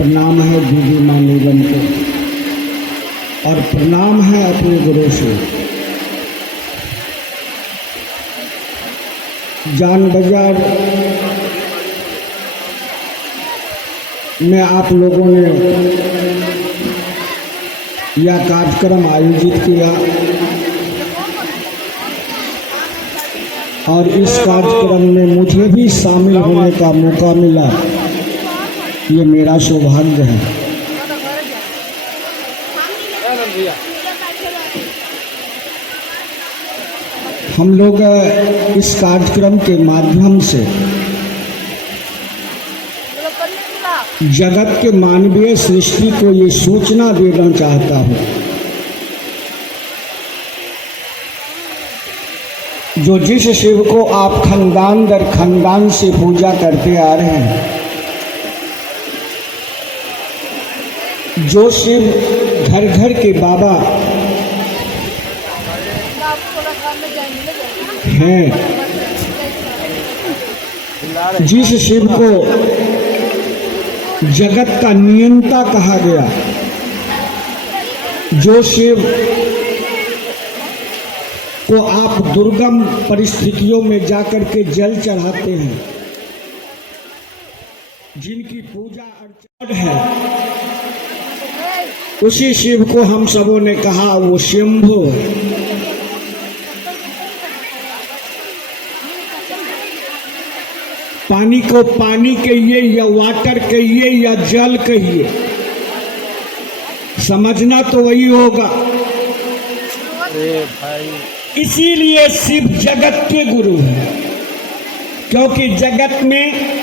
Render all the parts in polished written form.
प्रणाम है दीदी माँ नीलम को और प्रणाम है अपने गुरु से। जान बाजार में आप लोगों ने यह कार्यक्रम आयोजित किया और इस कार्यक्रम में मुझे भी शामिल होने का मौका मिला, ये मेरा सौभाग्य है। हम लोग इस कार्यक्रम के माध्यम से जगत के मानवीय सृष्टि को ये सूचना देना चाहता हूँ, जो जिस शिव को आप खानदान दर खानदान से पूजा करते आ रहे हैं, जो शिव घर घर के बाबा हैं, जिस शिव को जगत का नियंता कहा गया, जो शिव को आप दुर्गम परिस्थितियों में जाकर के जल चढ़ाते हैं, जिनकी पूजा अर्चना है, उसी शिव को हम सबों ने कहा वो शंभु है। पानी को पानी कहिए या वाटर कहिए या जल कहिए, समझना तो वही होगा। इसीलिए शिव जगत के गुरु हैं, क्योंकि जगत में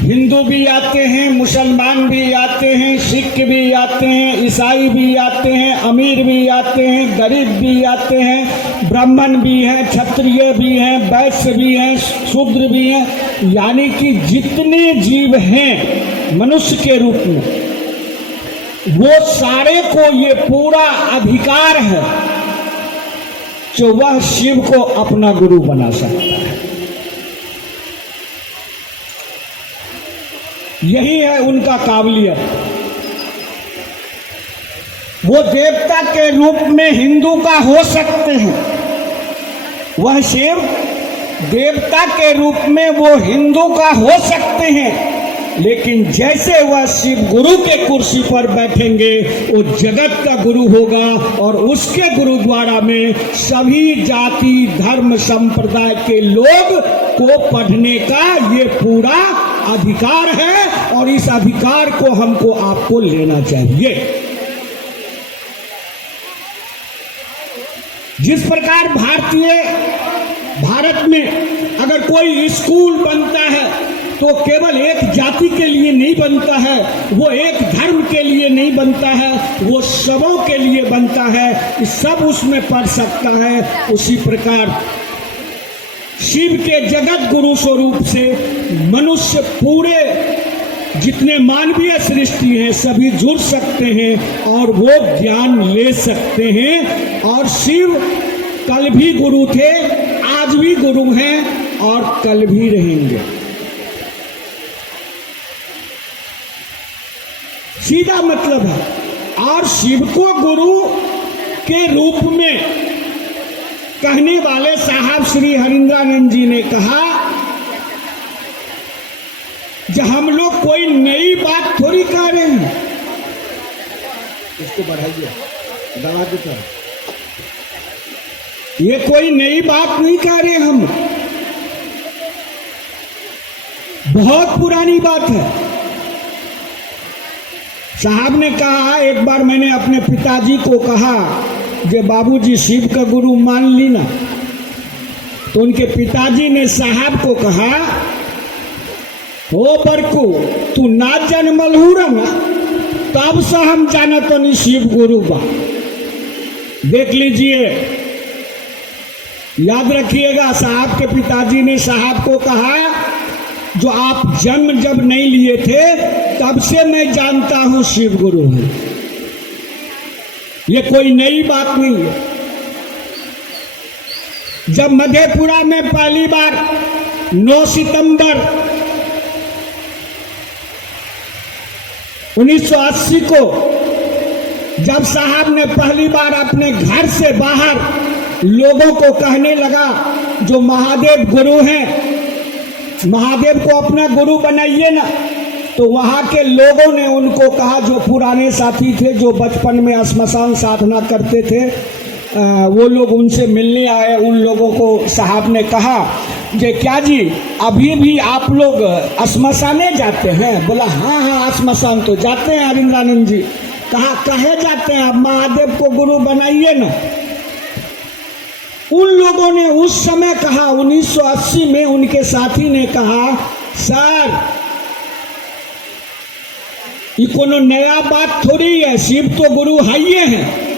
हिंदू भी आते हैं, मुसलमान भी आते हैं, सिख भी आते हैं, ईसाई भी आते हैं, अमीर भी आते हैं, गरीब भी आते हैं, ब्राह्मण भी हैं, क्षत्रिय भी हैं, वैश्य भी हैं, शूद्र भी हैं, यानी कि जितने जीव हैं मनुष्य के रूप में, वो सारे को ये पूरा अधिकार है जो वह शिव को अपना गुरु बना सकता है। यही है उनका काबिलियत। वो देवता के रूप में हिंदू का हो सकते हैं, वह शिव देवता के रूप में वो हिंदू का हो सकते हैं, लेकिन जैसे वह शिव गुरु के कुर्सी पर बैठेंगे वो जगत का गुरु होगा और उसके गुरुद्वारा में सभी जाति धर्म संप्रदाय के लोग को पढ़ने का ये पूरा अधिकार है और इस अधिकार को हमको आपको लेना चाहिए। जिस प्रकार भारत में अगर कोई स्कूल बनता है तो केवल एक जाति के लिए नहीं बनता है, वो एक धर्म के लिए नहीं बनता है, वो सबों के लिए बनता है, सब उसमें पढ़ सकता है। उसी प्रकार शिव के जगत गुरु स्वरूप से मनुष्य पूरे जितने मानवीय सृष्टि हैं सभी जुड़ सकते हैं और वो ज्ञान ले सकते हैं। और शिव कल भी गुरु थे, आज भी गुरु हैं और कल भी रहेंगे। सीधा मतलब है। और शिव को गुरु के रूप में कहने वाले साहब श्री हरिंद्रानंद जी ने कहा, जब हम लोग कोई नई बात थोड़ी कह रहे हैं, इसको बढ़ाइए दवा की तरह, ये कोई नई बात नहीं कह रहे हम, बहुत पुरानी बात है। साहब ने कहा, एक बार मैंने अपने पिताजी को कहा कि बाबूजी शिव का गुरु मान ली ना, तो उनके पिताजी ने साहब को कहा, हो बरकू तू ना जन्मल हूँ ना, तब से हम जाना तो नहीं शिव गुरु बा। देख लीजिए, याद रखिएगा, साहब के पिताजी ने साहब को कहा, जो आप जन्म जब नहीं लिए थे तब से मैं जानता हूं शिव गुरु है। ये कोई नई बात नहीं है। जब मधेपुरा में पहली बार 9 सितंबर 1980 को जब साहब ने पहली बार अपने घर से बाहर लोगों को कहने लगा जो महादेव गुरु हैं, महादेव को अपना गुरु बनाइए ना, तो वहाँ के लोगों ने उनको कहा, जो पुराने साथी थे जो बचपन में श्मशान साधना करते थे, वो लोग उनसे मिलने आए। उन लोगों को साहब ने कहा कि क्या जी अभी भी आप लोग श्मशाने जाते हैं? बोला हाँ हाँ श्मशान तो जाते हैं हरिंद्रानंद जी। कहा कहे जाते हैं? आप महादेव को गुरु बनाइए ना। उन लोगों ने उस समय कहा, 1980 में उनके साथी ने कहा, सर ये कोनो नया बात थोड़ी है, शिव तो गुरु है हैं।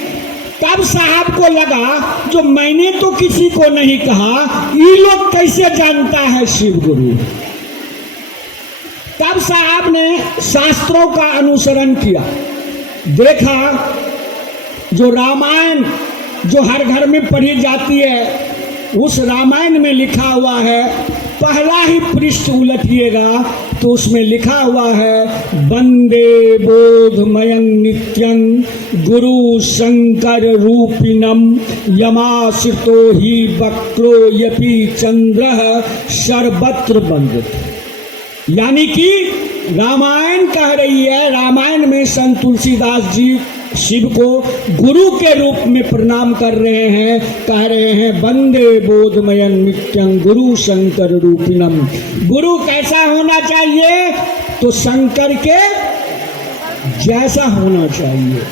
तब साहब को लगा जो मैंने तो किसी को नहीं कहा, ये लोग कैसे जानता है शिव गुरु। तब साहब ने शास्त्रों का अनुसरण किया, देखा जो रामायण जो हर घर में पढ़ी जाती है, उस रामायण में लिखा हुआ है, पहला ही पृष्ठ उलटिएगा तो उसमें लिखा हुआ है, वंदे बोधमयं नित्यं गुरु शंकर रूपिणम यमाश्रितो ही वक्रो यपि चंद्र सर्वत्र वंदित। यानी कि रामायण कह रही है, रामायण में संत तुलसीदास जी शिव को गुरु के रूप में प्रणाम कर रहे हैं, कह रहे हैं वंदे बोधमयं नित्यं गुरु शंकर रूपिणम। गुरु कैसा होना चाहिए? तो शंकर के जैसा होना चाहिए।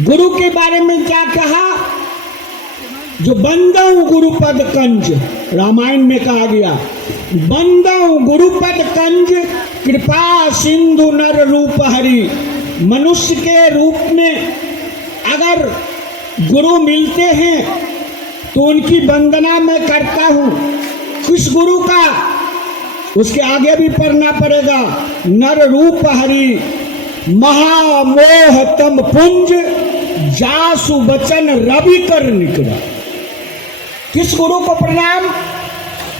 गुरु के बारे में क्या कहा? जो बंदौ गुरुपद कंज, रामायण में कहा गया, बंदौ गुरुपद कंज कृपा सिंधु नर रूप हरि। मनुष्य के रूप में अगर गुरु मिलते हैं तो उनकी वंदना मैं करता हूँ। किस गुरु का? उसके आगे भी पढ़ना पड़ेगा, नर रूप हरि महामोह तम पुंज जासु बचन रवि कर निकला। किस गुरु को प्रणाम?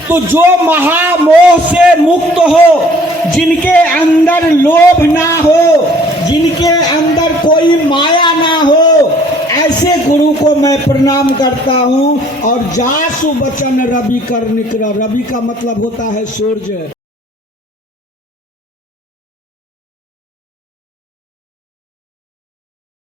तो जो महामोह से मुक्त हो, जिनके अंदर लोभ ना हो, जिनके अंदर कोई माया ना हो, ऐसे गुरु को मैं प्रणाम करता हूँ। और जासु बचन रवि कर निकला, रवि का मतलब होता है सूर्य।